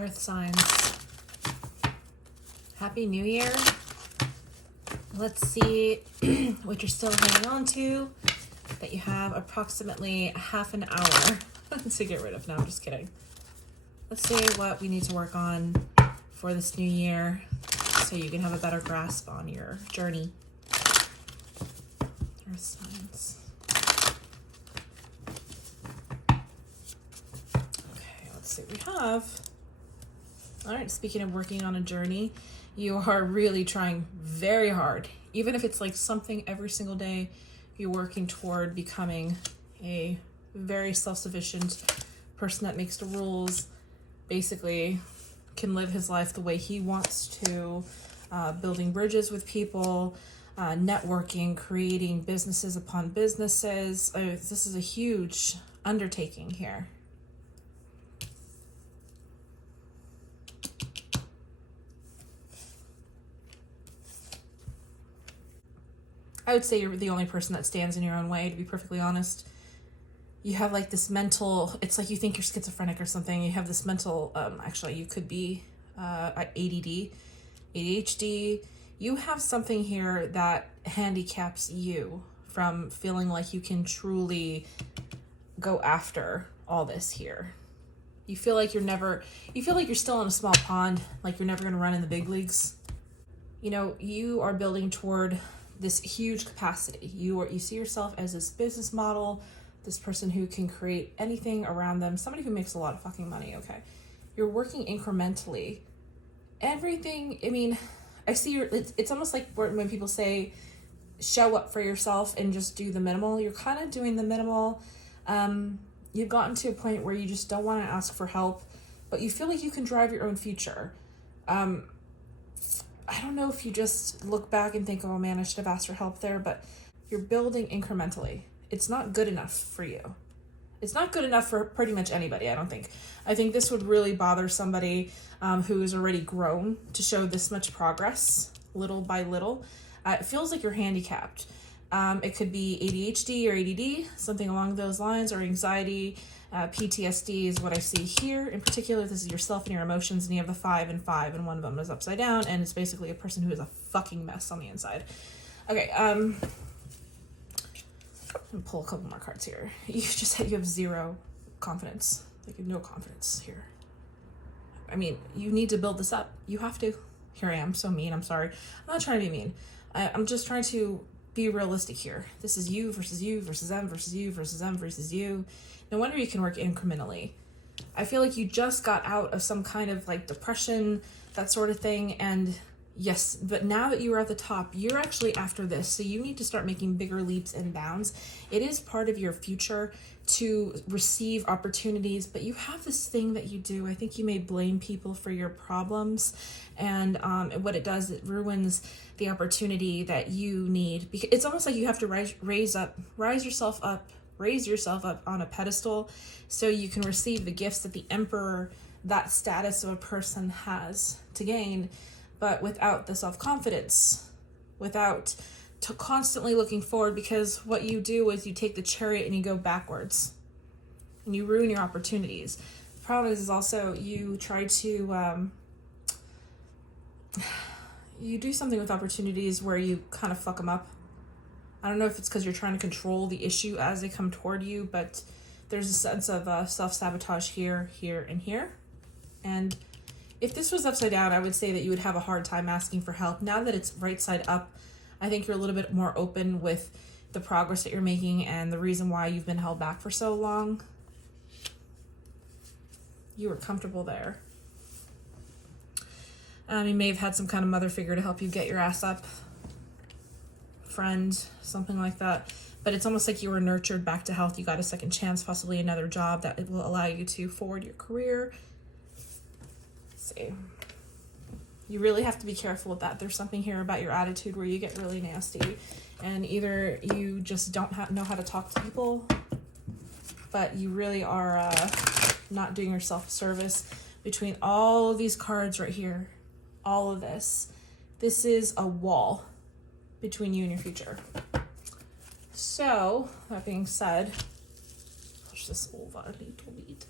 Earth signs. Happy New Year. Let's see what you're still hanging on to, that you have approximately half an hour to get rid of. No, I'm just kidding. Let's see what we need to work on for this new year so you can have a better grasp on your journey. Earth signs. Okay, let's see what we have. All right, speaking of working on a journey, you are really trying very hard. Even if it's like something every single day, you're working toward becoming a very self-sufficient person that makes the rules, basically can live his life the way he wants to, building bridges with people, networking, creating businesses upon businesses. This is a huge undertaking here. I would say you're the only person that stands in your own way, to be perfectly honest. You have like this mental, it's like you think you're schizophrenic or something. You have this mental, actually you could be ADD, ADHD. You have something here that handicaps you from feeling like you can truly go after all this here. You feel like you feel like you're still in a small pond, like you're never going to run in the big leagues. You know, you are building toward this huge capacity. You see yourself as this business model, this person who can create anything around them, somebody who makes a lot of fucking money, okay? You're working incrementally. Everything, I mean, I see it's almost like when people say, show up for yourself and just do the minimal. You're kind of doing the minimal. You've gotten to a point where you just don't want to ask for help, but you feel like you can drive your own future. I don't know if you just look back and think, oh man, I should have asked for help there, but you're building incrementally. It's not good enough for you. It's not good enough for pretty much anybody, I don't think. I think this would really bother somebody who is already grown to show this much progress, little by little. It feels like you're handicapped. It could be ADHD or ADD, something along those lines, or anxiety. PTSD is what I see here. In particular, this is yourself and your emotions, and you have the 5 and 5, and one of them is upside down, and it's basically a person who is a fucking mess on the inside. Okay, I'm gonna pull a couple more cards here. You just said you have zero confidence. Like, you have no confidence here. I mean, you need to build this up. You have to. Here I am, so mean, I'm sorry. I'm not trying to be mean. I'm just trying to be realistic here. This is you versus them versus you versus them versus you. No wonder you can work incrementally. I feel like you just got out of some kind of like depression, that sort of thing. And yes, but now that you are at the top, you're actually after this. So you need to start making bigger leaps and bounds. It is part of your future to receive opportunities, but you have this thing that you do. I think you may blame people for your problems. And what it does, it ruins the opportunity that you need. Because it's almost like you have to raise yourself up on a pedestal so you can receive the gifts that the emperor, that status of a person has to gain, but without the self-confidence, without constantly looking forward, because what you do is you take the chariot and you go backwards and you ruin your opportunities. The problem is also you try to you do something with opportunities where you kind of fuck them up. I don't know if it's because you're trying to control the issue as they come toward you, but there's a sense of self-sabotage here, here, and here. And if this was upside down, I would say that you would have a hard time asking for help. Now that it's right side up, I think you're a little bit more open with the progress that you're making and the reason why you've been held back for so long. You were comfortable there. You may have had some kind of mother figure to help you get your ass up. Friend, something like that. But it's almost like you were nurtured back to health. You got a second chance, possibly another job that will allow you to forward your career. Let's see. You really have to be careful with that. There's something here about your attitude where you get really nasty. And either you just don't know how to talk to people, but you really are not doing yourself a service. Between all of these cards right here, all of this is a wall between you and your future. So, that being said, push this over a little bit.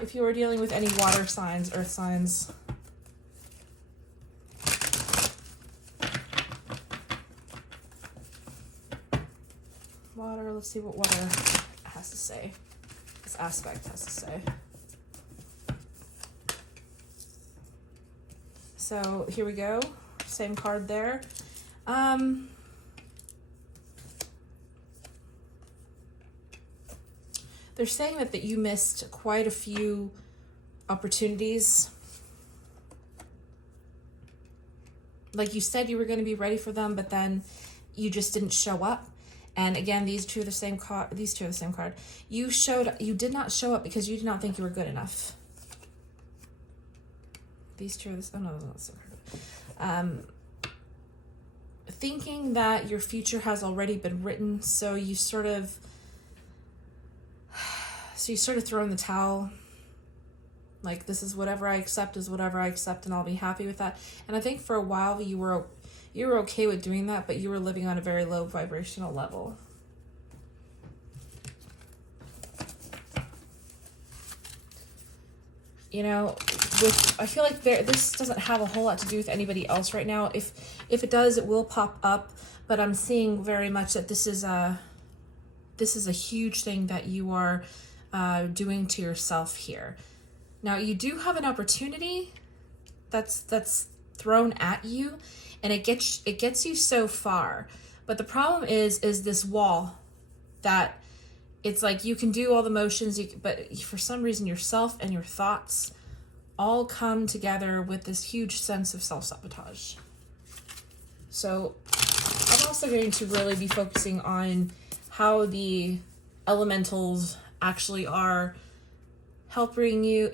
if you were dealing with any water signs, earth signs. Water, let's see what water has to say. This aspect has to say. So here we go. Same card there. They're saying that you missed quite a few opportunities. Like you said you were going to be ready for them, but then you just didn't show up. And again, these two are the same card. These two are the same card. You did not show up because you did not think you were good enough. These two are the same. Oh no, those are not the same card. Thinking that your future has already been written, so you sort of throw in the towel. Like, this is whatever I accept is whatever I accept, and I'll be happy with that. And I think for a while you were okay with doing that, but you were living on a very low vibrational level. You know, I feel like this doesn't have a whole lot to do with anybody else right now. If it does, it will pop up, but I'm seeing very much that this is a huge thing that you are doing to yourself here. Now, you do have an opportunity that's thrown at you, and it gets you so far. But the problem is this wall that it's like you can do all the motions, but for some reason yourself and your thoughts all come together with this huge sense of self-sabotage. So I'm also going to really be focusing on how the elementals actually are helping you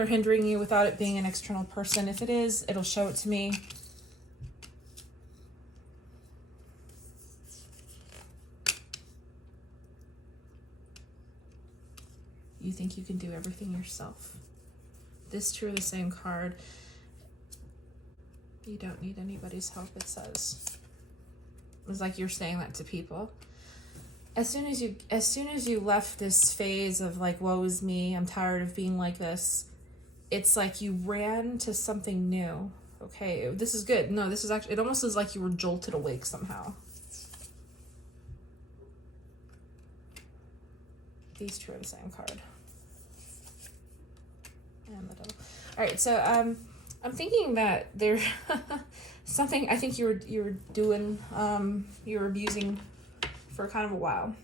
or hindering you without it being an external person. If it is, it'll show it to me. You think you can do everything yourself. This two are the same card. You don't need anybody's help, it says. It's like you're saying that to people. As soon as you left this phase of like, woe is me, I'm tired of being like this, it's like you ran to something new. Okay, this is good. No, this is actually, it almost is like you were jolted awake somehow. These two are the same card. And the devil. All right, so I'm thinking that there something I think you were doing, you were abusing for kind of a while.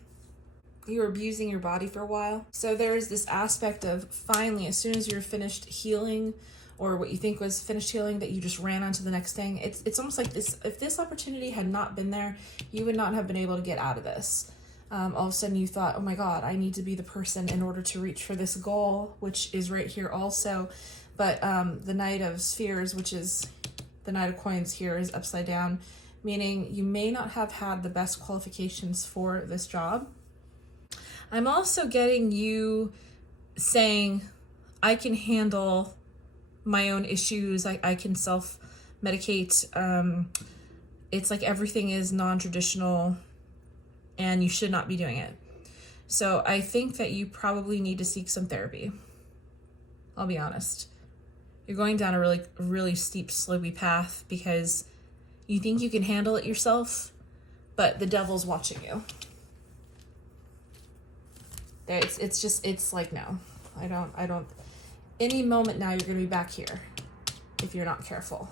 You were abusing your body for a while. So there's this aspect of finally, as soon as you're finished healing, or what you think was finished healing, that you just ran on to the next thing. It's almost like this. If this opportunity had not been there, you would not have been able to get out of this. All of a sudden you thought, oh my God, I need to be the person in order to reach for this goal, which is right here also. But the Knight of Spheres, which is the Knight of Coins here, is upside down, meaning you may not have had the best qualifications for this job. I'm also getting you saying, I can handle my own issues. I can self-medicate. It's like everything is non-traditional and you should not be doing it. So I think that you probably need to seek some therapy. I'll be honest. You're going down a really, really steep, slopey path because you think you can handle it yourself, but the devil's watching you. It's like, no, I don't. Any moment now, you're going to be back here if you're not careful.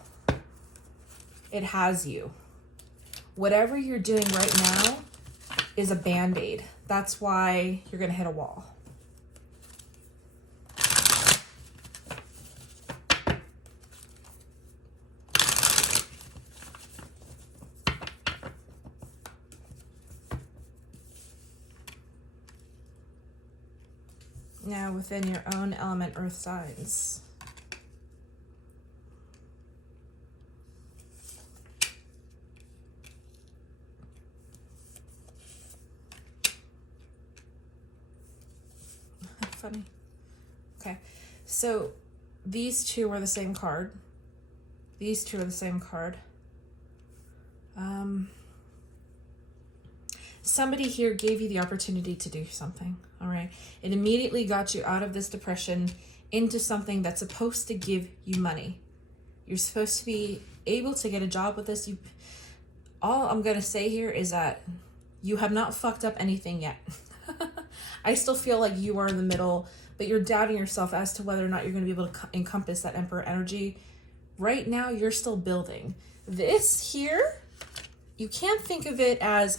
It has you. Whatever you're doing right now is a Band-Aid. That's why you're going to hit a wall. Now, within your own element, earth signs. Funny. Okay, so these two are the same card. These two are the same card. somebody here gave you the opportunity to do something, all right? It immediately got you out of this depression into something that's supposed to give you money. You're supposed to be able to get a job with this. All I'm going to say here is that you have not fucked up anything yet. I still feel like you are in the middle, but you're doubting yourself as to whether or not you're going to be able to encompass that Emperor energy. Right now, you're still building. This here, you can't think of it as,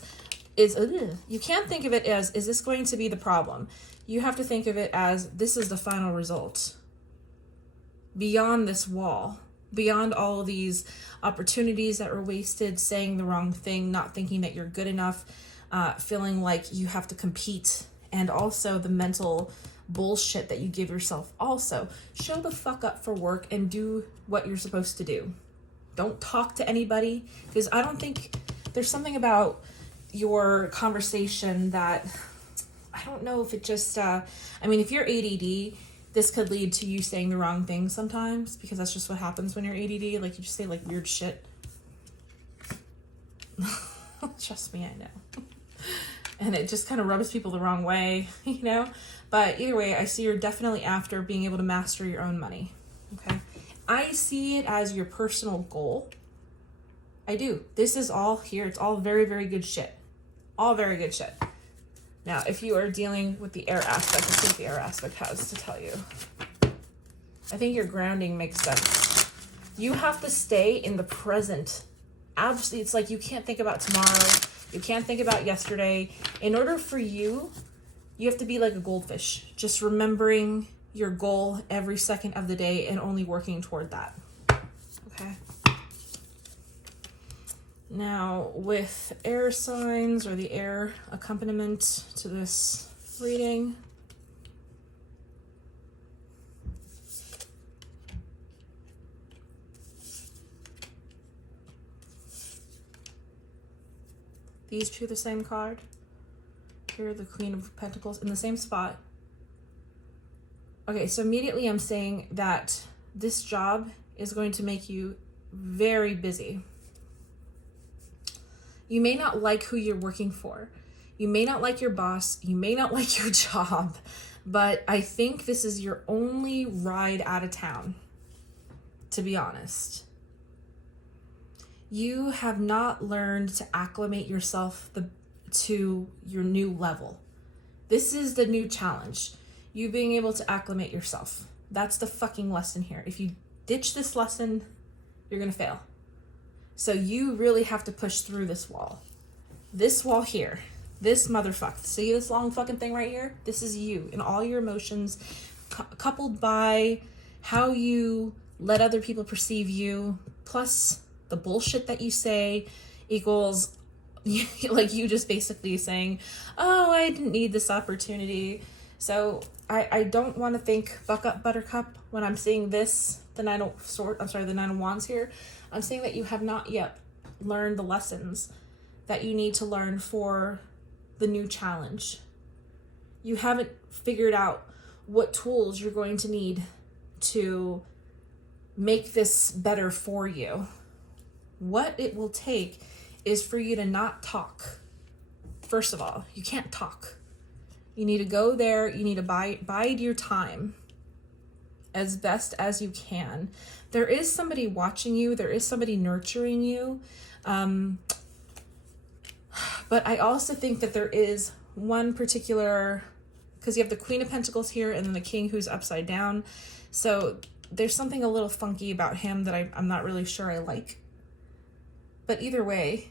is this going to be the problem? You have to think of it as, this is the final result. Beyond this wall, beyond all of these opportunities that were wasted, saying the wrong thing, not thinking that you're good enough, feeling like you have to compete, and also the mental bullshit that you give yourself. Also, show the fuck up for work and do what you're supposed to do. Don't talk to anybody, because I don't think there's something about your conversation that, I don't know if it just, I mean, if you're ADD, this could lead to you saying the wrong thing sometimes, because that's just what happens when you're ADD. Like, you just say, like, weird shit. Trust me, I know. And it just kind of rubs people the wrong way, you know? But either way, I see you're definitely after being able to master your own money, okay? I see it as your personal goal. I do. This is all here. It's all very, very good shit. All very good shit. Now, if you are dealing with the air aspect, let's see what the air aspect has to tell you. I think your grounding makes sense. You have to stay in the present. Absolutely, it's like you can't think about tomorrow. You can't think about yesterday. In order for you, you have to be like a goldfish, just remembering your goal every second of the day and only working toward that. Okay. Now, with air signs or the air accompaniment to this reading, these two the same card. Here, the Queen of Pentacles in the same spot. Okay, so immediately I'm saying that this job is going to make you very busy. You may not like who you're working for. You may not like your boss. You may not like your job. But I think this is your only ride out of town, to be honest. You have not learned to acclimate yourself to your new level. This is the new challenge. You being able to acclimate yourself. That's the fucking lesson here. If you ditch this lesson, you're going to fail. So you really have to push through this wall. This wall here. This motherfucker. See this long fucking thing right here? This is you and all your emotions coupled by how you let other people perceive you, plus the bullshit that you say equals like you just basically saying, oh, I didn't need this opportunity. So I don't want to think buck up buttercup when I'm seeing this, the Nine of Wands here. I'm saying that you have not yet learned the lessons that you need to learn for the new challenge. You haven't figured out what tools you're going to need to make this better for you. What it will take is for you to not talk. First of all, you can't talk. You need to go there. You need to bide your time as best as you can. There is somebody watching you. There is somebody nurturing you. But I also think that there is one particular, because you have the Queen of Pentacles here and then the King who's upside down. So there's something a little funky about him that I'm not really sure I like. But either way,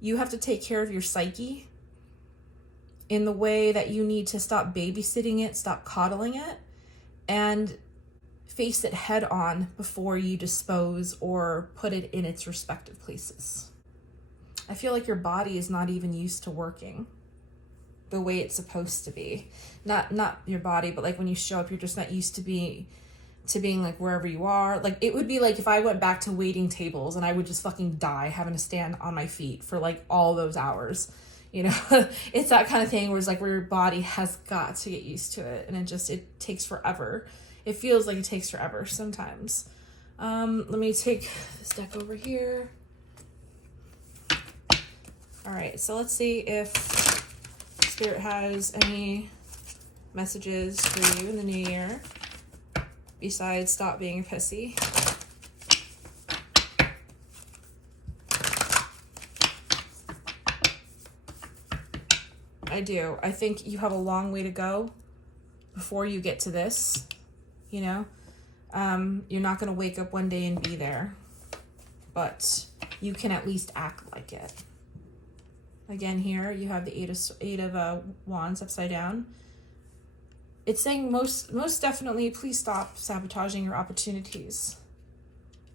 you have to take care of your psyche in the way that you need to stop babysitting it, stop coddling it, and face it head on before you dispose or put it in its respective places. I feel like your body is not even used to working the way it's supposed to be. Not your body, but like when you show up, you're just not used to being like wherever you are. Like it would be like if I went back to waiting tables and I would just fucking die having to stand on my feet for like all those hours. You know, it's that kind of thing where it's like where your body has got to get used to it, and it takes forever. It feels like it takes forever sometimes. Let me take this deck over here. All All right, so let's see if Spirit has any messages for you in the new year besides stop being a pussy. I do. I think you have a long way to go before you get to this, you know? You're not going to wake up one day and be there, but you can at least act like it. Again, here you have the eight of wands upside down. It's saying most definitely, please stop sabotaging your opportunities.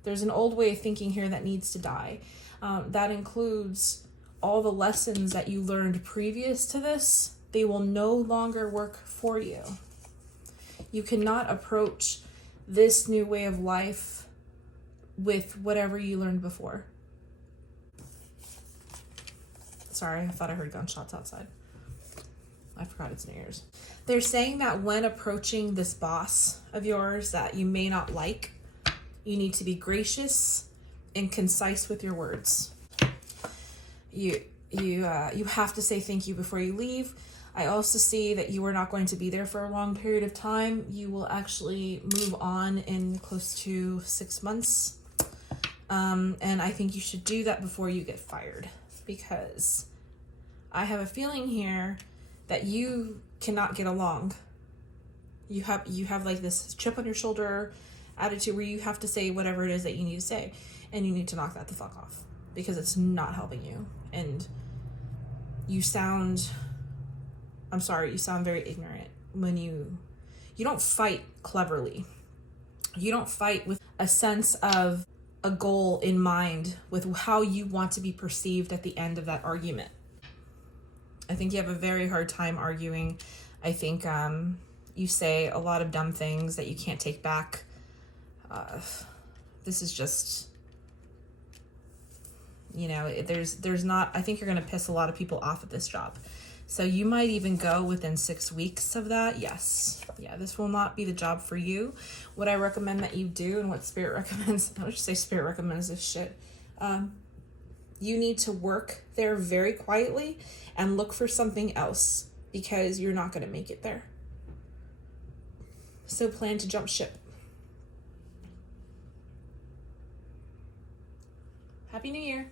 There's an old way of thinking here that needs to die. That includes all the lessons that you learned previous to this. They will no longer work for you. You cannot approach this new way of life with whatever you learned before. Sorry, I thought I heard gunshots outside. I forgot it's New Year's. They're saying that when approaching this boss of yours that you may not like, you need to be gracious and concise with your words. You have to say thank you before you leave. I also see that you are not going to be there for a long period of time. You will actually move on in close to 6 months. And I think you should do that before you get fired, because I have a feeling here that you cannot get along. You have like this chip on your shoulder attitude where you have to say whatever it is that you need to say, and you need to knock that the fuck off, because it's not helping you. And you sound very ignorant when you don't fight cleverly. You don't fight with a sense of a goal in mind with how you want to be perceived at the end of that argument. I think you have a very hard time arguing. I think you say a lot of dumb things that you can't take back. This is just, you know, there's not, I think you're going to piss a lot of people off at this job. So you might even go within 6 weeks of that. Yes. Yeah, this will not be the job for you. What I recommend that you do, and what Spirit recommends, I would just say Spirit recommends this shit. You need to work there very quietly and look for something else, because you're not going to make it there. So plan to jump ship. Happy New Year.